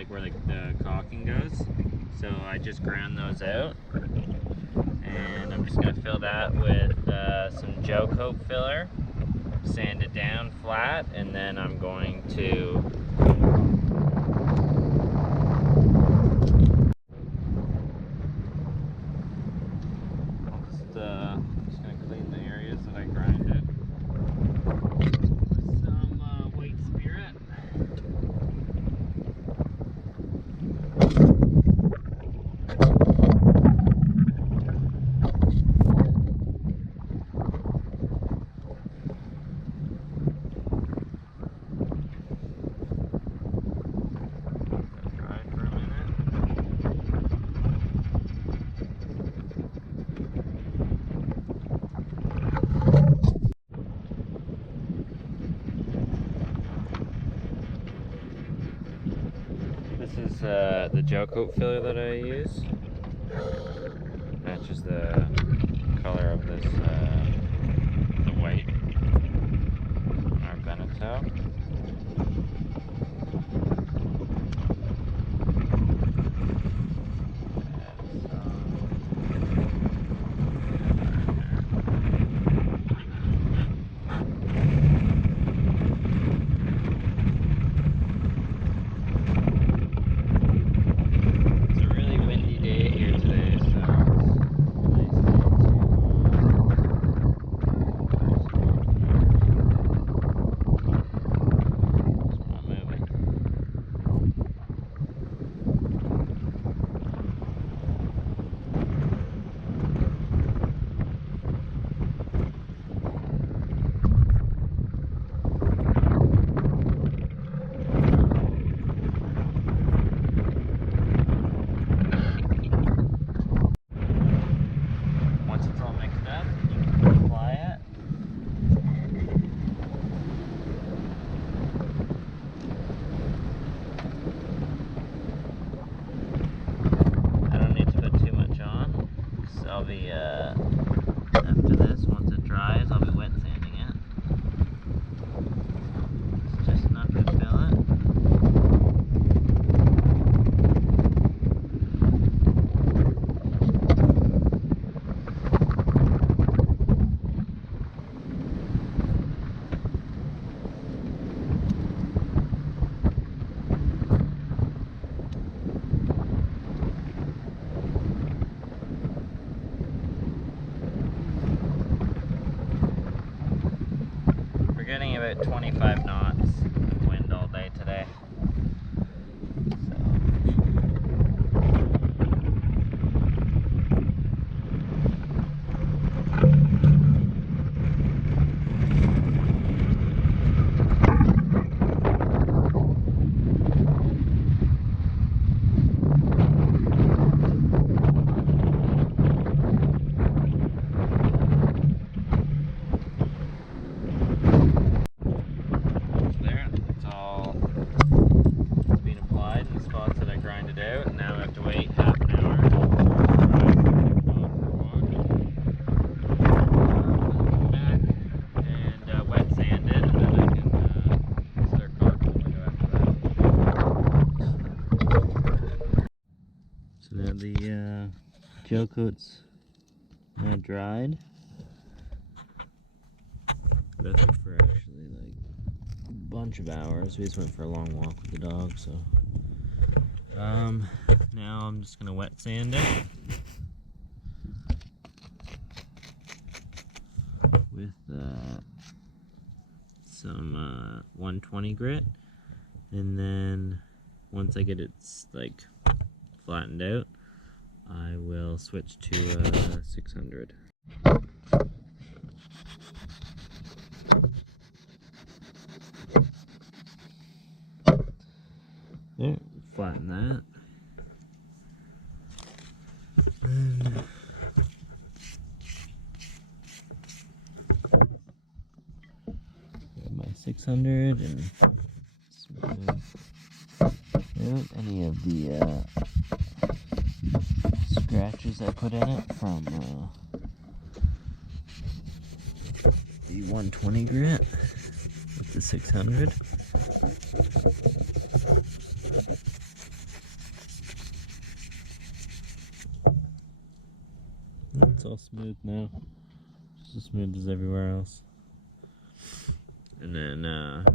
like where the caulking goes. So I just ground those out, and I'm just gonna fill that with some gel coat filler, sand it down flat, and then I'm going to just gonna clean the areas that I grinded. Some white spirit. This is the gel coat filler that I use. Matches the color of this, the white, our Beneteau. After this, once it dries, I'll be wet sanding it. It's just enough to fill it. Getting about 25 knots of wind all day today. Now the gel coat's now dried. That took for actually like a bunch of hours. We just went for a long walk with the dog, so now I'm just gonna wet sand it with some 120 grit, and then once I get it like flattened out, I will switch to 600. There, flatten that. And grab my 600 and smooth out any of the scratches I put in it from the 120 grit with the 600. all smooth now. Just as smooth as everywhere else. And then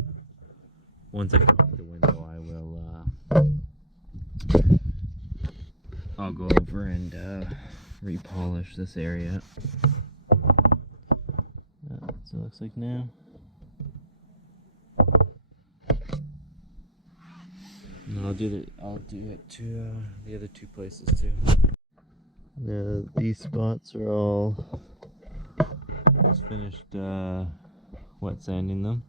once I come off the window, I'll go over and repolish this area. That's what it looks like now. And I'll do it to the other two places too. These spots are all just finished wet sanding them.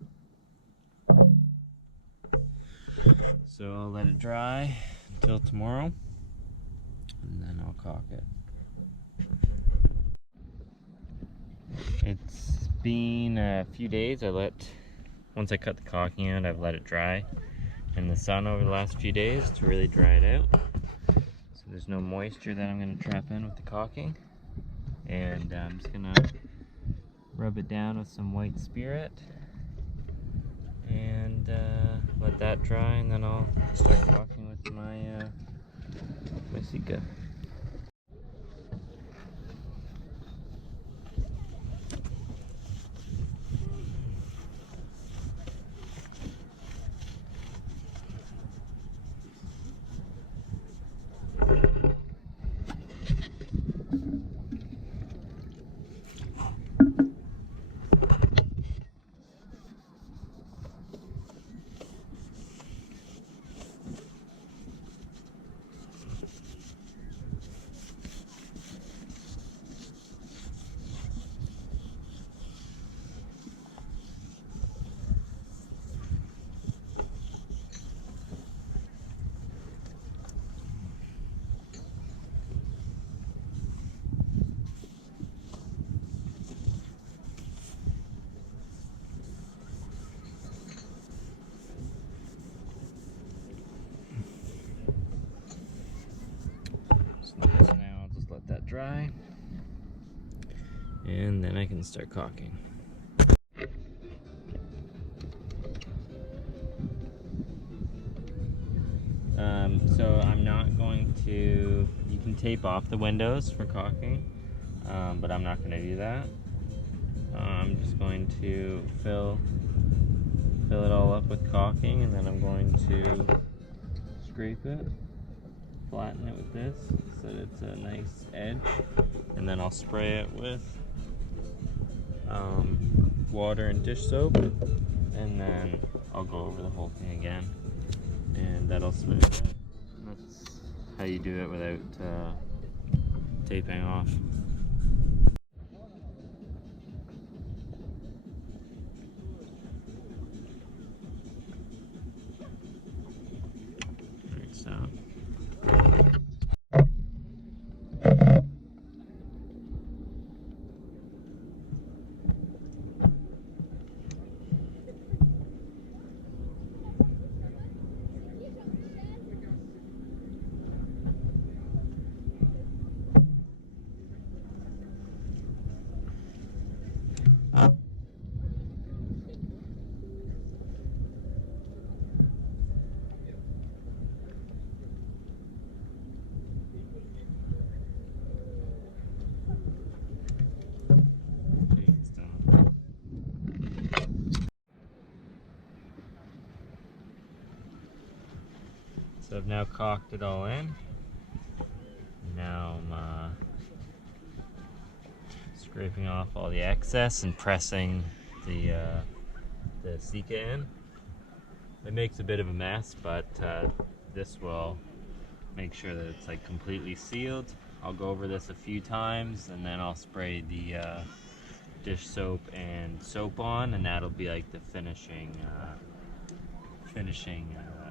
So I'll let it dry until tomorrow, and then I'll caulk it. It's been a few days. Once I cut the caulking out, I've let it dry in the sun over the last few days to really dry it out. So there's no moisture that I'm going to trap in with the caulking. And I'm just going to rub it down with some white spirit and let that dry, and then I'll start caulking with my Sika. So now I'll just let that dry, and then I can start caulking. So I'm not going to, you can tape off the windows for caulking, but I'm not going to do that. I'm just going to fill it all up with caulking, and then I'm going to scrape it, flatten it with this so that it's a nice edge, and then I'll spray it with water and dish soap, and then I'll go over the whole thing again, and that'll smooth it. And that's how you do it without taping off. So So I've now caulked it all in. Now I'm scraping off all the excess and pressing the Sika in. It makes a bit of a mess, but this will make sure that it's like completely sealed. I'll go over this a few times, and then I'll spray the dish soap and soap on, and that'll be like the finishing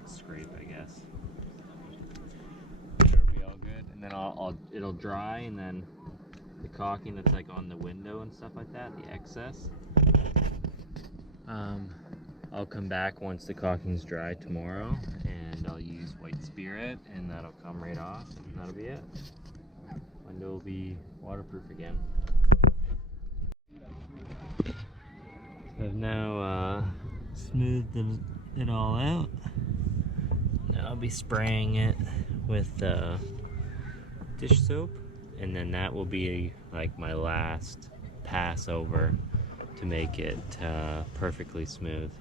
scrape, I guess. It'll be all good, and then it'll dry, and then the caulking that's like on the window and stuff like that, the excess, I'll come back once the caulking's dry tomorrow, and I'll use white spirit, and that'll come right off, and that'll be it. Window will be waterproof again. I've now smoothed it all out. Now I'll be spraying it with dish soap, and then that will be like my last pass over to make it perfectly smooth.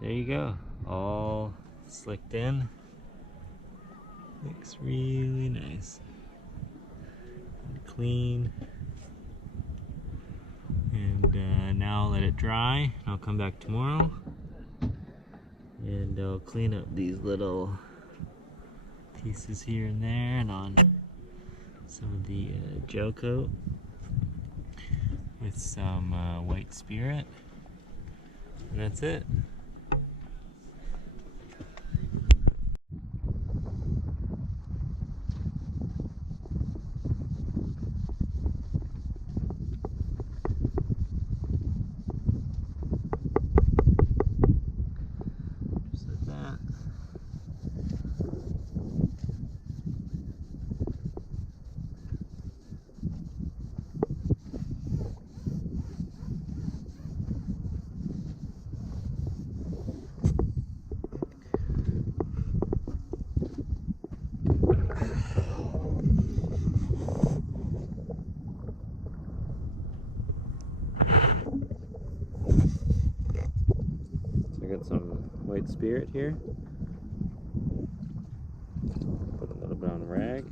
There you go, all slicked in. Looks really nice and clean. And now I'll let it dry. I'll come back tomorrow and I'll clean up these little pieces here and there and on some of the gel coat with some white spirit, and that's it. Just like that. I got some white spirit here. Put a little bit on a rag.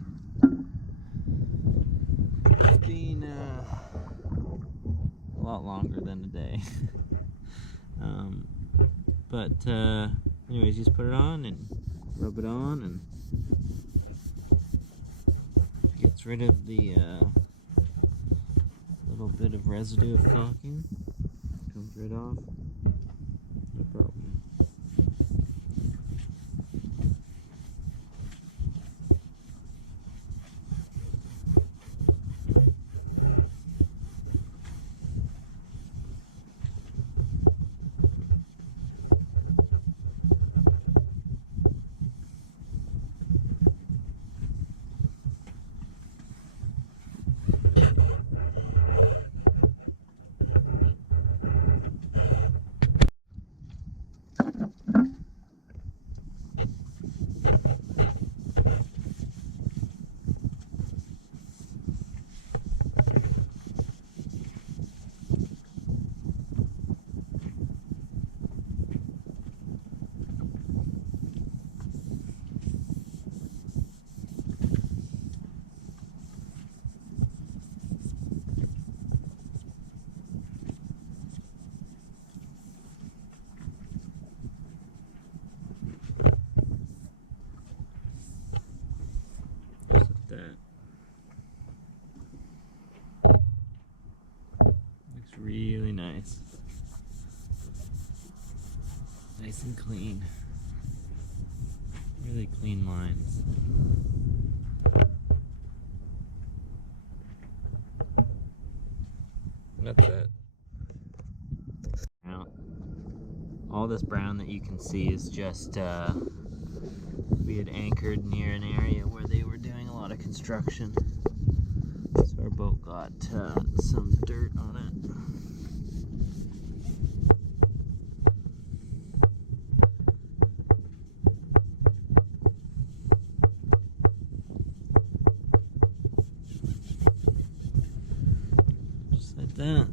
It's been a lot longer than a day. But anyways, just put it on and rub it on, and gets rid of the little bit of residue of caulking. Comes right off. No problem. That looks really nice. Nice and clean. Really clean lines. That's it. Now, all this brown that you can see is just we had anchored near an area where they were doing a lot of construction, so our boat got some dirt on it. Just like that.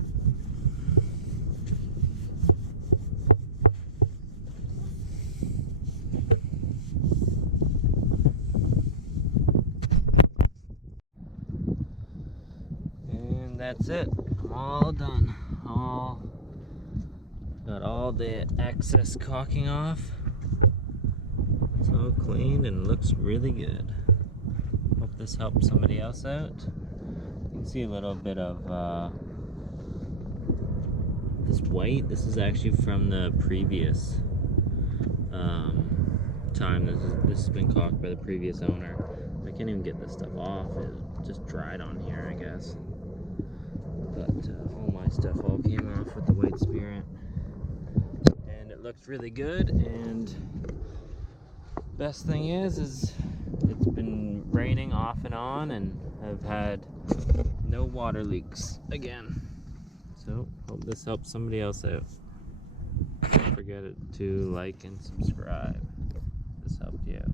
That's it. I'm all done. Got all the excess caulking off. It's all clean and looks really good. Hope this helps somebody else out. You can see a little bit of this white. This is actually from the previous time. This has been caulked by the previous owner. I can't even get this stuff off. It just dried on here, I guess. But all my stuff all came off with the white spirit. it looks really good, and best thing is it's been raining off and on, and I've had no water leaks again. So hope this helps somebody else out. Don't forget to like and subscribe. This helped you out.